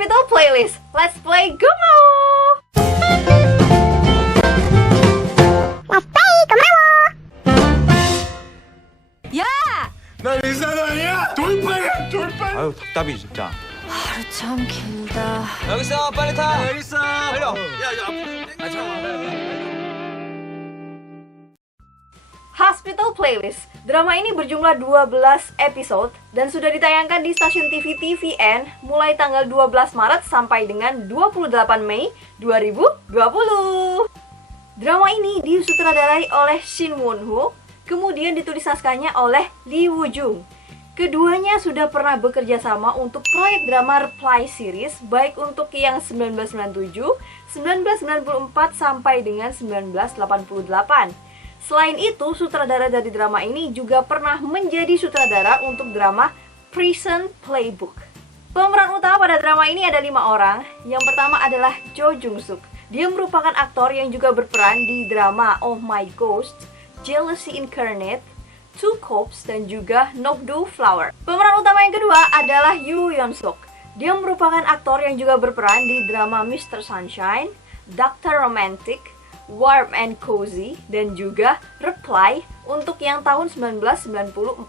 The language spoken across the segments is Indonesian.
Hospital Playlist. Let's play Gumo! Let's play Gumo! 야! 나 일사단이야! 돌파야! 돌파! 아유 답답이 진짜. 하루 참 길다. 여기 있어 빨리 타. 여기 있어 빨리 와. Hospital Playlist. Drama ini berjumlah 12 episode dan sudah ditayangkan di stasiun TV TVN mulai tanggal 12 Maret sampai dengan 28 Mei 2020. Drama ini disutradarai oleh Shin Won-ho, kemudian ditulis naskahnya oleh Lee Woo-jung. Keduanya sudah pernah bekerja sama untuk proyek drama Reply series baik untuk yang 1997, 1994 sampai dengan 1988. Selain itu, sutradara dari drama ini juga pernah menjadi sutradara untuk drama Prison Playbook. Pemeran utama pada drama ini ada 5 orang. Yang pertama adalah Jo Jung Suk. Dia merupakan aktor yang juga berperan di drama Oh My Ghost, Jealousy Incarnate, Two Cops, dan juga Nokdo Flower. Pemeran utama yang kedua adalah Yoo Yeon Suk. Dia merupakan aktor yang juga berperan di drama Mr. Sunshine, Dr. Romantic, Warm and Cozy, dan juga Reply untuk yang tahun 1994.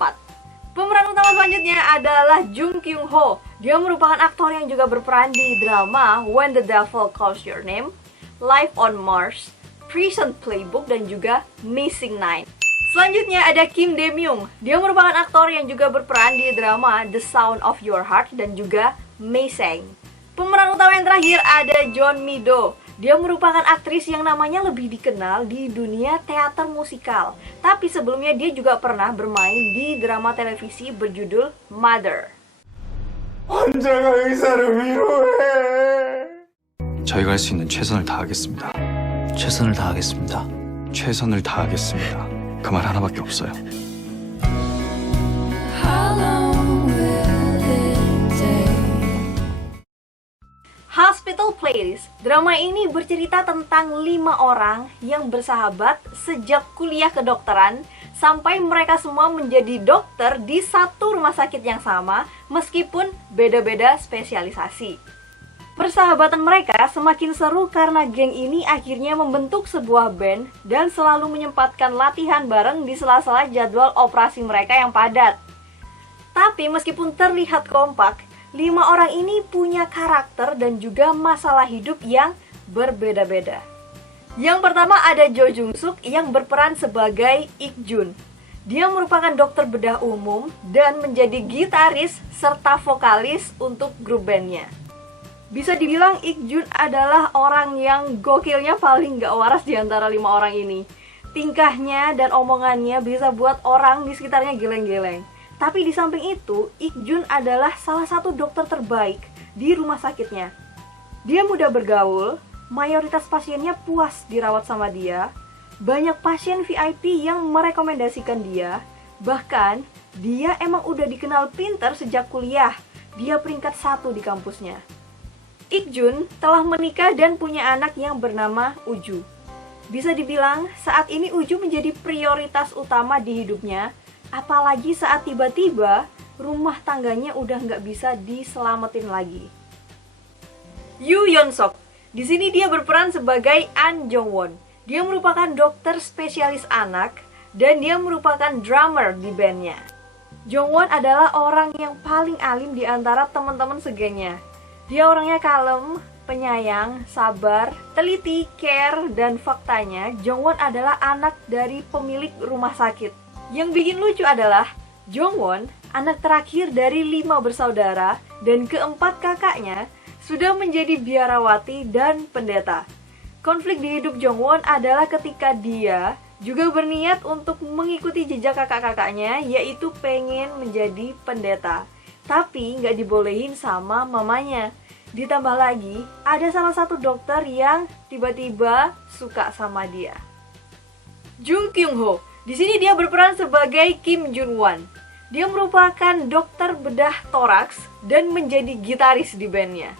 Pemeran utama selanjutnya adalah Jung Kyung Ho. Dia merupakan aktor yang juga berperan di drama When the Devil Calls Your Name, Life on Mars, Prison Playbook, dan juga Missing Nine. Selanjutnya ada Kim Dae Myung. Dia merupakan aktor yang juga berperan di drama The Sound of Your Heart dan juga Maesang. Pemeran utama yang terakhir ada John Mi-do. Dia merupakan aktris yang namanya lebih dikenal di dunia teater musikal. Tapi sebelumnya dia juga pernah bermain di drama televisi berjudul Mother. 환자가 의사를 위로해! 저희가 할 수 있는 최선을 다하겠습니다. 최선을 다하겠습니다. 최선을 다하겠습니다. 그 말 하나밖에 없어요. Hospital Playlist. Drama ini bercerita tentang 5 orang yang bersahabat sejak kuliah kedokteran sampai mereka semua menjadi dokter di satu rumah sakit yang sama meskipun beda-beda spesialisasi. Persahabatan mereka semakin seru karena geng ini akhirnya membentuk sebuah band dan selalu menyempatkan latihan bareng di sela-sela jadwal operasi mereka yang padat. Tapi meskipun terlihat kompak, 5 orang ini punya karakter dan juga masalah hidup yang berbeda-beda. Yang pertama ada Jo Jung Suk yang berperan sebagai Ik Jun. Dia merupakan dokter bedah umum dan menjadi gitaris serta vokalis untuk grup bandnya. Bisa dibilang Ik Jun adalah orang yang gokilnya paling gak waras di antara 5 orang ini. Tingkahnya dan omongannya bisa buat orang di sekitarnya geleng-geleng. Tapi di samping itu, Ik Jun adalah salah satu dokter terbaik di rumah sakitnya. Dia mudah bergaul, mayoritas pasiennya puas dirawat sama dia, banyak pasien VIP yang merekomendasikan dia, bahkan dia emang udah dikenal pinter sejak kuliah, dia peringkat 1 di kampusnya. Ik Jun telah menikah dan punya anak yang bernama Uju. Bisa dibilang saat ini Uju menjadi prioritas utama di hidupnya, apalagi saat tiba-tiba rumah tangganya udah nggak bisa diselamatin lagi. Yoo Yeon Sok. Di sini dia berperan sebagai An Jong Won. Dia merupakan dokter spesialis anak dan dia merupakan drummer di bandnya. Jong Won adalah orang yang paling alim di antara teman-teman segengnya. Dia orangnya kalem, penyayang, sabar, teliti, care, dan faktanya Jong Won adalah anak dari pemilik rumah sakit. Yang bikin lucu adalah Jong Won, anak terakhir dari 5 bersaudara dan keempat kakaknya sudah menjadi biarawati dan pendeta. Konflik di hidup Jong Won adalah ketika dia juga berniat untuk mengikuti jejak kakak-kakaknya, yaitu pengen menjadi pendeta. Tapi nggak dibolehin sama mamanya. Ditambah lagi, ada salah satu dokter yang tiba-tiba suka sama dia. Jung Kyung Ho. Di sini dia berperan sebagai Kim Jun Wan. Dia merupakan dokter bedah toraks dan menjadi gitaris di bandnya.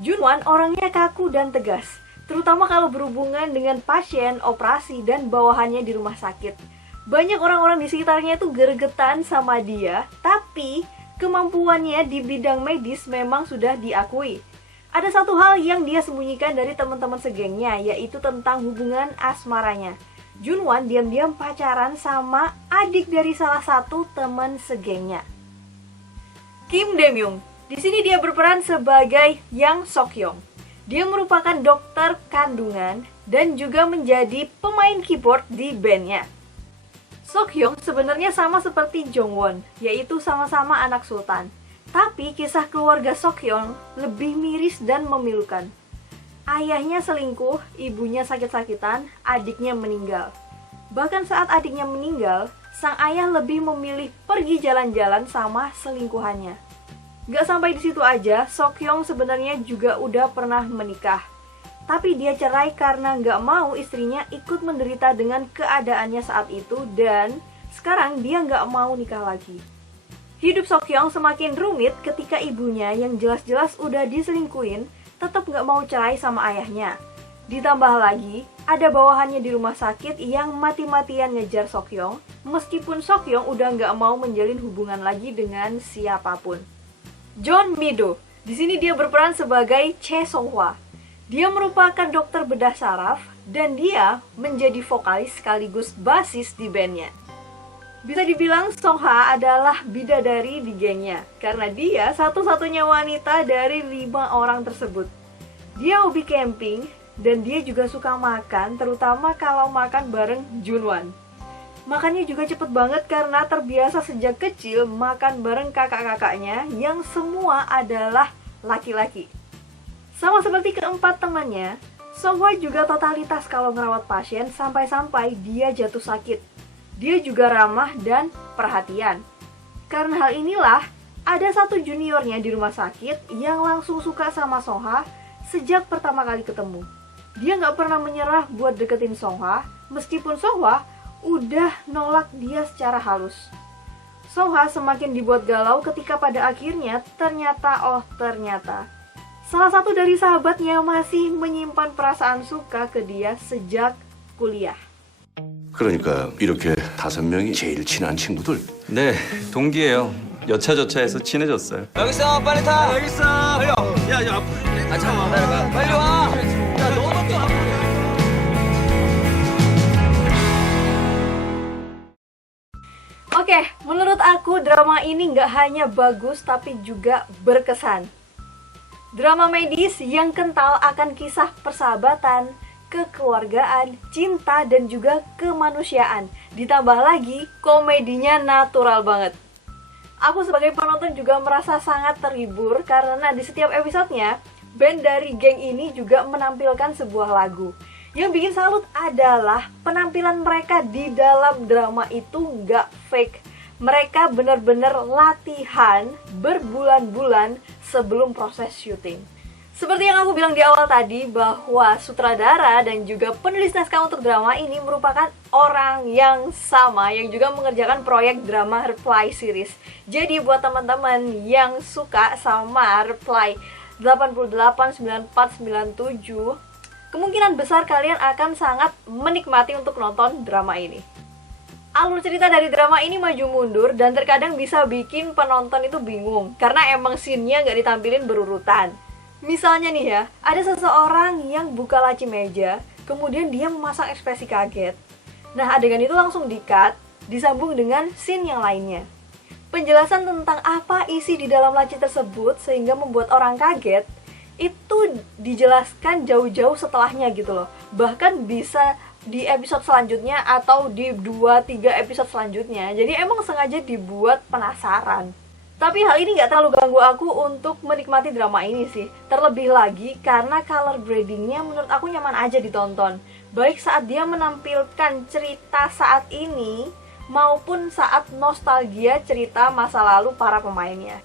Jun Wan orangnya kaku dan tegas, terutama kalau berhubungan dengan pasien, operasi, dan bawahannya di rumah sakit. Banyak orang-orang di sekitarnya itu gregetan sama dia, tapi Kemampuannya di bidang medis memang sudah diakui. Ada satu hal yang dia sembunyikan dari teman-teman segengnya, yaitu tentang hubungan asmaranya. Junwan diam-diam pacaran sama adik dari salah satu teman segengnya. Kim Dae-myung. Di sini dia berperan sebagai Yang Sok-yong. Dia merupakan dokter kandungan dan juga menjadi pemain keyboard di bandnya. Sok-yong sebenarnya sama seperti Jongwon, yaitu sama-sama anak sultan. Tapi kisah keluarga Sok-yong lebih miris dan memilukan. Ayahnya selingkuh, ibunya sakit-sakitan, adiknya meninggal. Bahkan saat adiknya meninggal, sang ayah lebih memilih pergi jalan-jalan sama selingkuhannya. Gak sampai di situ aja, Sok-yong sebenarnya juga udah pernah menikah. Tapi dia cerai karena gak mau istrinya ikut menderita dengan keadaannya saat itu, dan sekarang dia gak mau nikah lagi. Hidup Sok-yong semakin rumit ketika ibunya yang jelas-jelas udah diselingkuhin tetap gak mau cerai sama ayahnya. Ditambah lagi, ada bawahannya di rumah sakit yang mati-matian ngejar Sok-yong, meskipun Sok-yong udah gak mau menjalin hubungan lagi dengan siapapun. John Mi-do, di sini dia berperan sebagai Che Song-hwa. Dia merupakan dokter bedah saraf dan dia menjadi vokalis sekaligus basis di bandnya. Bisa dibilang Song-ha adalah bidadari di gengnya, karena dia satu-satunya wanita dari 5 orang tersebut. Dia hobi camping, dan dia juga suka makan, terutama kalau makan bareng Junwan. Makannya juga cepet banget karena terbiasa sejak kecil makan bareng kakak-kakaknya yang semua adalah laki-laki. Sama seperti keempat temannya, Song-hwa juga totalitas kalau ngerawat pasien sampai-sampai dia jatuh sakit. Dia juga ramah dan perhatian. Karena hal inilah, ada satu juniornya di rumah sakit yang langsung suka sama Song-ha sejak pertama kali ketemu. Dia gak pernah menyerah buat deketin Song-ha, meskipun Song-ha udah nolak dia secara halus. Song-ha semakin dibuat galau ketika pada akhirnya ternyata salah satu dari sahabatnya masih menyimpan perasaan suka ke dia sejak kuliah. 그러니까 이렇게 5명이 제일 친한 친구들. 네, 동기예요. 여차저차해서 친해졌어요. 여기 있어, 빨리 타. 여기 있어. 빨리 와. 야, 앞으로. 잠깐만 기다려봐. 빨리 와. 야, 너도 좀 앞으로. Oke, menurut aku drama ini nggak hanya bagus tapi juga berkesan. Drama medis yang kental akan kisah persahabatan, kekeluargaan, cinta, dan juga kemanusiaan. Ditambah lagi, komedinya natural banget. Aku sebagai penonton juga merasa sangat terhibur karena di setiap episodenya, band dari geng ini juga menampilkan sebuah lagu. Yang bikin salut adalah penampilan mereka di dalam drama itu nggak fake. Mereka benar-benar latihan berbulan-bulan sebelum proses syuting. Seperti yang aku bilang di awal tadi, bahwa sutradara dan juga penulis naskah untuk drama ini merupakan orang yang sama yang juga mengerjakan proyek drama Reply series. Jadi buat teman-teman yang suka sama Reply 88, 94, 97, kemungkinan besar kalian akan sangat menikmati untuk nonton drama ini. Alur cerita dari drama ini maju mundur dan terkadang bisa bikin penonton itu bingung karena emang scene-nya nggak ditampilin berurutan. Misalnya nih ya, ada seseorang yang buka laci meja, kemudian dia memasang ekspresi kaget. Nah, adegan itu langsung di-cut, disambung dengan scene yang lainnya. Penjelasan tentang apa isi di dalam laci tersebut sehingga membuat orang kaget, itu dijelaskan jauh-jauh setelahnya gitu loh. Bahkan bisa di episode selanjutnya atau di 2-3 episode selanjutnya. Jadi emang sengaja dibuat penasaran. Tapi hal ini gak terlalu ganggu aku untuk menikmati drama ini sih. Terlebih lagi karena color gradingnya menurut aku nyaman aja ditonton. Baik saat dia menampilkan cerita saat ini maupun saat nostalgia cerita masa lalu para pemainnya.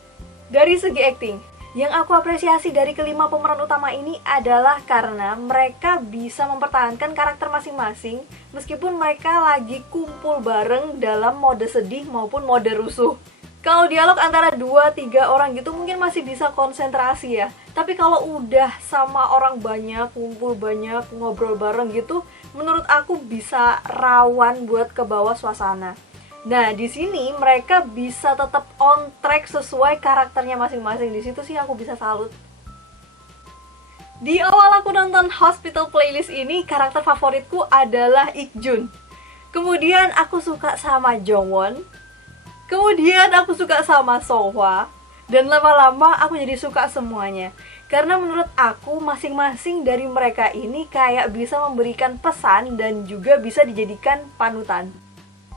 Dari segi acting, yang aku apresiasi dari kelima pemeran utama ini adalah karena mereka bisa mempertahankan karakter masing-masing meskipun mereka lagi kumpul bareng dalam mode sedih maupun mode rusuh. Kalau dialog antara 2-3 orang gitu mungkin masih bisa konsentrasi ya. Tapi kalau udah sama orang banyak, kumpul banyak, ngobrol bareng gitu, menurut aku bisa rawan buat ke bawah suasana. Nah, di sini mereka bisa tetap on track sesuai karakternya masing-masing. Di situ sih aku bisa salut. Di awal aku nonton Hospital Playlist ini, karakter favoritku adalah Ik-jun. Kemudian aku suka sama Jongwon. Kemudian aku suka sama Songhwa. Dan lama-lama aku jadi suka semuanya. Karena menurut aku masing-masing dari mereka ini kayak bisa memberikan pesan dan juga bisa dijadikan panutan.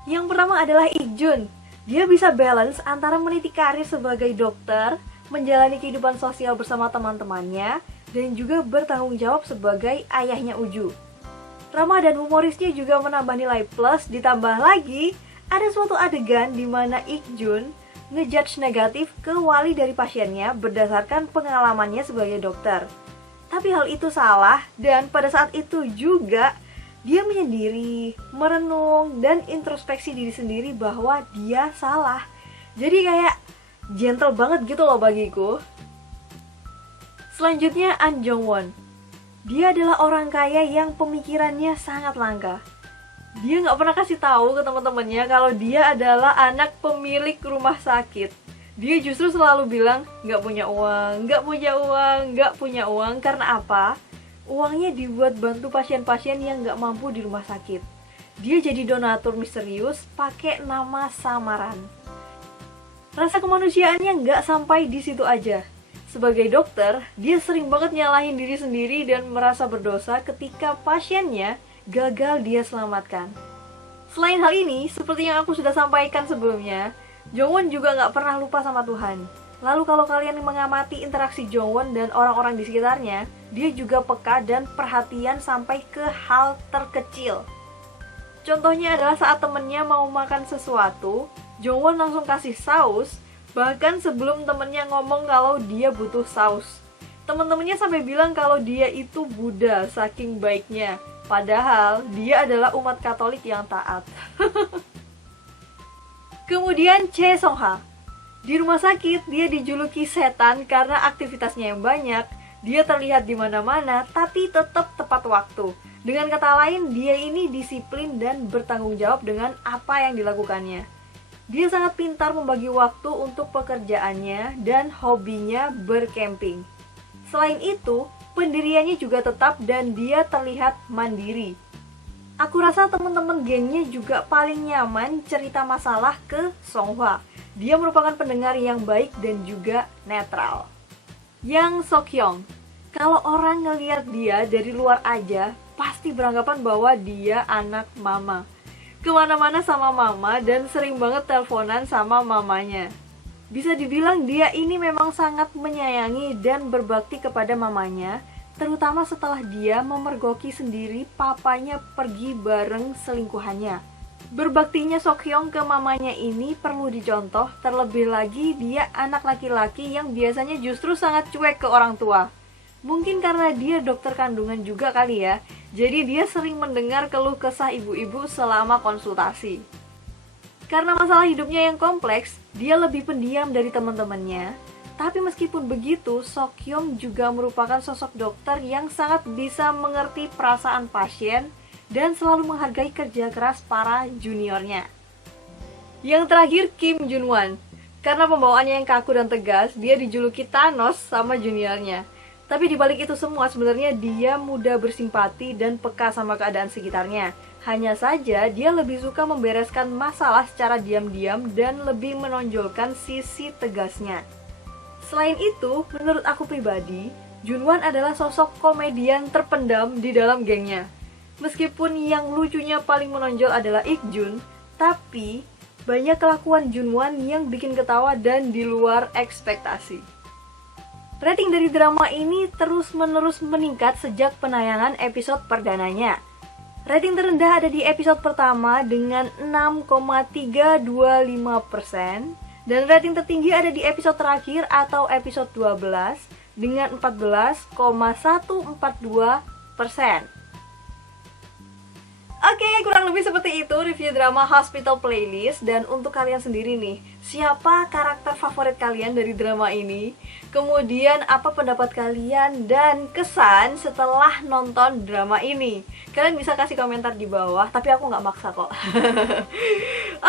Yang pertama adalah Ik-jun. Dia bisa balance antara meniti karir sebagai dokter, menjalani kehidupan sosial bersama teman-temannya, dan juga bertanggung jawab sebagai ayahnya Uju. Ramah dan humorisnya juga menambah nilai plus, ditambah lagi ada suatu adegan di mana Ik-jun ngejudge negatif ke wali dari pasiennya berdasarkan pengalamannya sebagai dokter. Tapi hal itu salah, dan pada saat itu juga dia menyendiri, merenung, dan introspeksi diri sendiri bahwa dia salah. Jadi kayak gentle banget gitu loh bagiku. Selanjutnya An Jong-won. Dia adalah orang kaya yang pemikirannya sangat langka. Dia nggak pernah kasih tahu ke teman-temannya kalau dia adalah anak pemilik rumah sakit. Dia justru selalu bilang nggak punya uang, nggak punya uang, nggak punya uang. Karena apa? Uangnya dibuat bantu pasien-pasien yang nggak mampu di rumah sakit. Dia jadi donatur misterius pakai nama samaran. Rasa kemanusiaannya nggak sampai di situ aja. Sebagai dokter, dia sering banget nyalahin diri sendiri dan merasa berdosa ketika pasiennya gagal dia selamatkan. Selain hal ini, seperti yang aku sudah sampaikan sebelumnya, Jongwon juga nggak pernah lupa sama Tuhan. Lalu kalau kalian mengamati interaksi Jongwon dan orang-orang di sekitarnya, dia juga peka dan perhatian sampai ke hal terkecil. Contohnya adalah saat temennya mau makan sesuatu, Jongwon langsung kasih saus, bahkan sebelum temennya ngomong kalau dia butuh saus. Temen-temennya sampai bilang kalau dia itu Buddha, saking baiknya. Padahal dia adalah umat Katolik yang taat. Kemudian Chae Song-ha. Di rumah sakit, dia dijuluki setan karena aktivitasnya yang banyak. Dia terlihat di mana-mana, tapi tetap tepat waktu. Dengan kata lain, dia ini disiplin dan bertanggung jawab dengan apa yang dilakukannya. Dia sangat pintar membagi waktu untuk pekerjaannya dan hobinya bercamping. Selain itu, pendiriannya juga tetap dan dia terlihat mandiri. Aku rasa teman-teman gengnya juga paling nyaman cerita masalah ke Songhwa. Dia merupakan pendengar yang baik dan juga netral. Yang Seokhyung. Kalau orang ngelihat dia dari luar aja, pasti beranggapan bahwa dia anak mama. Kemana-mana sama mama dan sering banget teleponan sama mamanya. Bisa dibilang dia ini memang sangat menyayangi dan berbakti kepada mamanya, terutama setelah dia memergoki sendiri papanya pergi bareng selingkuhannya. Berbaktinya Seokhyung ke mamanya ini perlu dicontoh, terlebih lagi dia anak laki-laki yang biasanya justru sangat cuek ke orang tua. Mungkin karena dia dokter kandungan juga kali ya, jadi dia sering mendengar keluh kesah ibu-ibu selama konsultasi. Karena masalah hidupnya yang kompleks, dia lebih pendiam dari teman-temannya. Tapi meskipun begitu, Seokhyung juga merupakan sosok dokter yang sangat bisa mengerti perasaan pasien dan selalu menghargai kerja keras para juniornya. Yang terakhir, Kim Junwan. Karena pembawaannya yang kaku dan tegas, dia dijuluki Thanos sama juniornya. Tapi dibalik itu semua, sebenarnya dia mudah bersimpati dan peka sama keadaan sekitarnya. Hanya saja, dia lebih suka membereskan masalah secara diam-diam dan lebih menonjolkan sisi tegasnya. Selain itu, menurut aku pribadi, Junwan adalah sosok komedian terpendam di dalam gengnya. Meskipun yang lucunya paling menonjol adalah Ik-jun, tapi banyak kelakuan Junwan yang bikin ketawa dan di luar ekspektasi. Rating dari drama ini terus-menerus meningkat sejak penayangan episode perdananya. Rating terendah ada di episode pertama dengan 6,325%, dan rating tertinggi ada di episode terakhir atau episode 12 dengan 14,142%. Oke, kurang lebih seperti itu review drama Hospital Playlist. Dan untuk kalian sendiri nih, siapa karakter favorit kalian dari drama ini? Kemudian apa pendapat kalian dan kesan setelah nonton drama ini? Kalian bisa kasih komentar di bawah, tapi aku nggak maksa kok.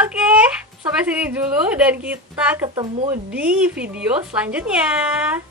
Oke, sampai sini dulu dan kita ketemu di video selanjutnya.